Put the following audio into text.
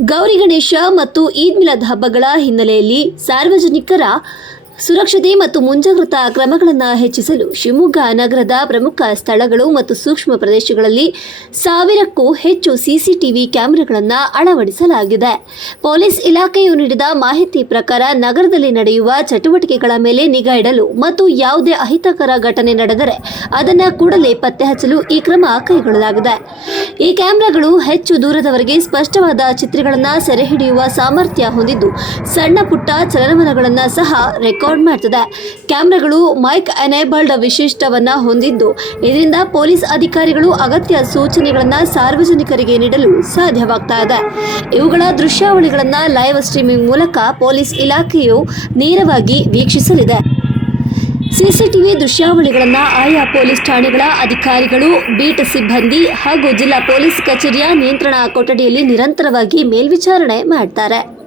ಗೌರಿ ಗಣೇಶ ಮತ್ತು ಈದ್ ಮಿಲಾದ್ ಹಬ್ಬಗಳ ಹಿನ್ನೆಲೆಯಲ್ಲಿ ಸಾರ್ವಜನಿಕರ ಸುರಕ್ಷತೆ ಮತ್ತು ಮುಂಜಾಗ್ರತಾ ಕ್ರಮಗಳನ್ನು ಹೆಚ್ಚಿಸಲು ಶಿವಮೊಗ್ಗ ನಗರದ ಪ್ರಮುಖ ಸ್ಥಳಗಳು ಮತ್ತು ಸೂಕ್ಷ್ಮ ಪ್ರದೇಶಗಳಲ್ಲಿ ಸಾವಿರಕ್ಕೂ ಹೆಚ್ಚು ಸಿಸಿಟಿವಿ ಕ್ಯಾಮೆರಾಗಳನ್ನು ಅಳವಡಿಸಲಾಗಿದೆ. ಪೊಲೀಸ್ ಇಲಾಖೆಯು ನೀಡಿದ ಮಾಹಿತಿ ಪ್ರಕಾರ ನಗರದಲ್ಲಿ ನಡೆಯುವ ಚಟುವಟಿಕೆಗಳ ಮೇಲೆ ನಿಗಾ ಇಡಲು ಮತ್ತು ಯಾವುದೇ ಅಹಿತಕರ ಘಟನೆ ನಡೆದರೆ ಅದನ್ನು ಕೂಡಲೇ ಪತ್ತೆ ಹಚ್ಚಲು ಈ ಕ್ರಮ ಕೈಗೊಳ್ಳಲಾಗಿದೆ. ಈ ಕ್ಯಾಮ್ರಾಗಳು ಹೆಚ್ಚು ದೂರದವರೆಗೆ ಸ್ಪಷ್ಟವಾದ ಚಿತ್ರಗಳನ್ನು ಸೆರೆ ಹಿಡಿಯುವ ಸಾಮರ್ಥ್ಯ ಹೊಂದಿದ್ದು, ಸಣ್ಣ ಪುಟ್ಟ ಚಲನವಲನಗಳನ್ನು ಸಹ ರೆಕಾರ್ಡ್ ಮಾಡ್ತದೆ. ಕ್ಯಾಮ್ರಾಗಳು ಮೈಕ್ ಎನೇಬಲ್ಡ್ ವಿಶಿಷ್ಟವನ್ನ ಹೊಂದಿದ್ದು, ಇದರಿಂದ ಪೊಲೀಸ್ ಅಧಿಕಾರಿಗಳು ಅಗತ್ಯ ಸೂಚನೆಗಳನ್ನು ಸಾರ್ವಜನಿಕರಿಗೆ ನೀಡಲು ಸಾಧ್ಯವಾಗ್ತಾ ಇದೆ. ಇವುಗಳ ದೃಶ್ಯಾವಳಿಗಳನ್ನು ಲೈವ್ ಸ್ಟ್ರೀಮಿಂಗ್ ಮೂಲಕ ಪೊಲೀಸ್ ಇಲಾಖೆಯು ನೇರವಾಗಿ ವೀಕ್ಷಿಸಲಿದೆ. ಸಿಸಿಟಿವಿ ದೃಶ್ಯಾವಳಿಗಳನ್ನು ಆಯಾ ಪೊಲೀಸ್ ಠಾಣೆಗಳ ಅಧಿಕಾರಿಗಳು, ಬೀಟ್ ಸಿಬ್ಬಂದಿ ಹಾಗೂ ಜಿಲ್ಲಾ ಪೊಲೀಸ್ ಕಚೇರಿಯ ನಿಯಂತ್ರಣ ಕೊಠಡಿಯಲ್ಲಿ ನಿರಂತರವಾಗಿ ಮೇಲ್ವಿಚಾರಣೆ ಮಾಡ್ತಾರೆ.